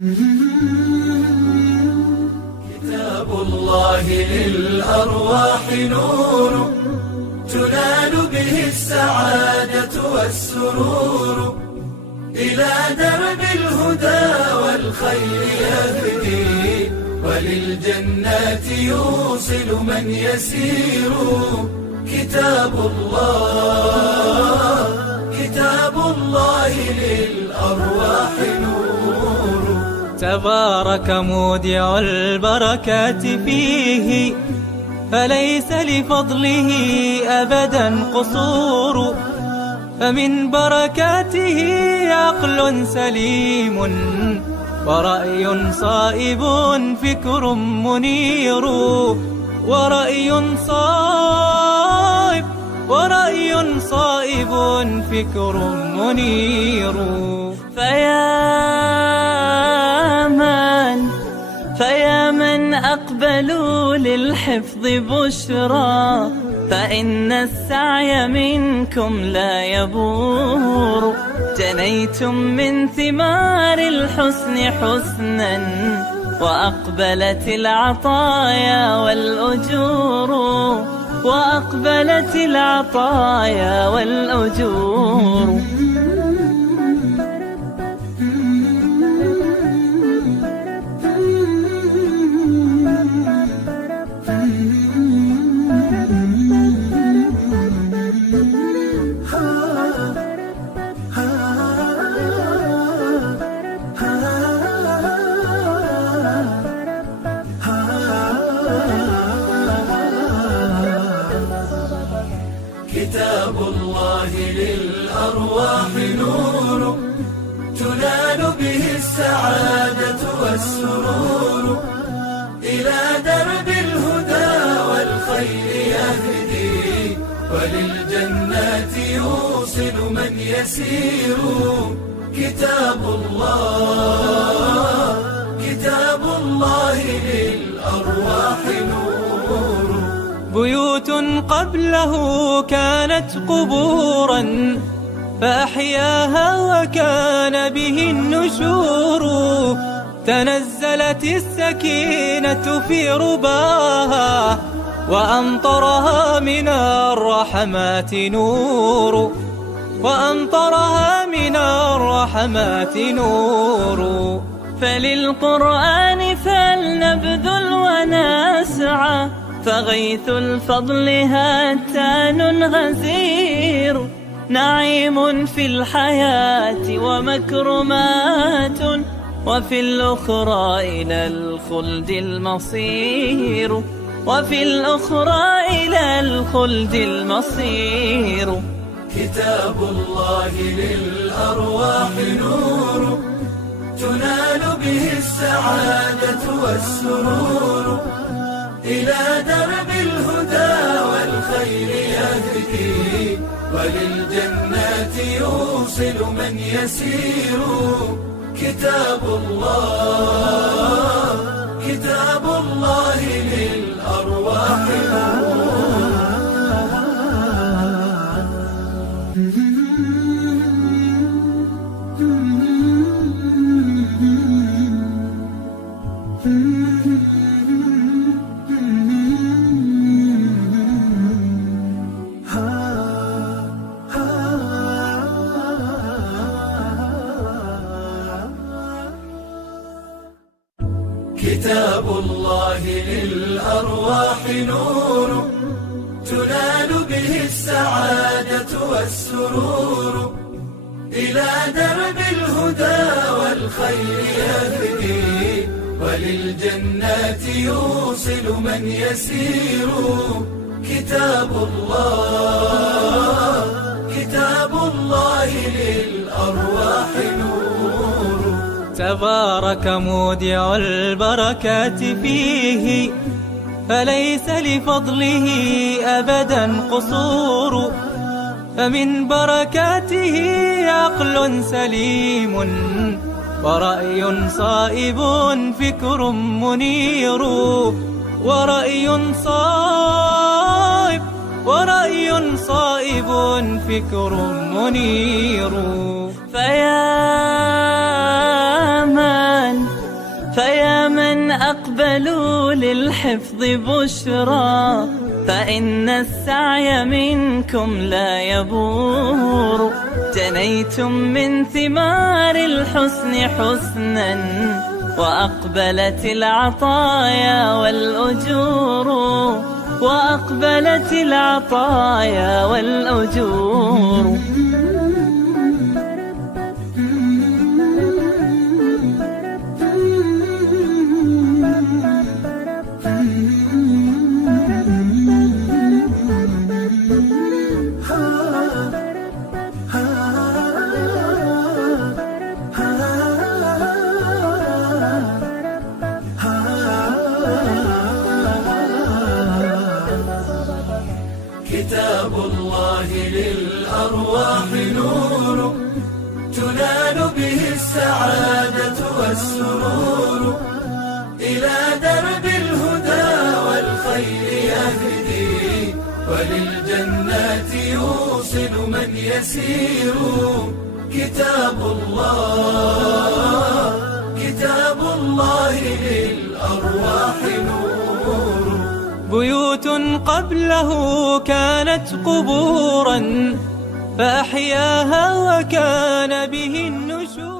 كتاب الله للأرواح نور، تنال به السعادة والسرور، إلى درب الهدى والخير يهدي، وللجنات يوصل من يسير. كتاب الله للأرواح نور. تبارك مودع البركات فيه، فليس لفضله أبدا قصور. فمن بركاته عقل سليم، ورأي صائب فكر منير، ورأي صائب فكر منير. فيا من أقبلوا للحفظ بشرى، فإن السعي منكم لا يبور. جنيتم من ثمار الحسن حسنا، وأقبلت العطايا والأجور، وأقبلت العطايا والأجور. كتاب الله للأرواح نور، تنال به السعادة والسرور، إلى درب الهدى والخير يهدي، وللجنات يوصل من يسير. كتاب الله للأرواح نور. بيوت قبله كانت قبورا، فأحياها وكان به النشور. تنزلت السكينة في رباها، وأمطرها من الرحمات نور، وأمطرها من الرحمات نور. فللقرآن فلنبذل ونسعى، فغيث الفضل هتان غزير. نعيم في الحياة ومكرمات، وفي الأخرى إلى الخلد المصير، وفي الأخرى إلى الخلد المصير. كتاب الله للأرواح نور، تنال به السعادة والسرور، إلى درب الهدى والخير يهدي، وللجنات يوصل من يسير. كتاب الله للأرواح نور. كتاب الله للأرواح نور، تنال به السعادة والسرور، إلى درب الهدى والخير يهدي، وللجنات يوصل من يسير. كتاب الله للأرواح نور. تبارك مودع البركات فيه، فليس لفضله أبدا قصور. فمن بركاته عقل سليم، ورأي صائب فكر منير، ورأي صائب فكر منير. فيا من أقبلوا للحفظ بشرى، فإن السعي منكم لا يبور. جنيتم من ثمار الحسن حسنا، وأقبلت العطايا والأجور، وأقبلت العطايا والأجور. كتاب الله للأرواح نور، تنال به السعادة والسرور. إلى درب الهدى والخير يهدي، وللجنات يوصل من يسير. كتاب الله للأرواح نور. بيوت قبله كانت قبورا، فأحياها وكان به النشور.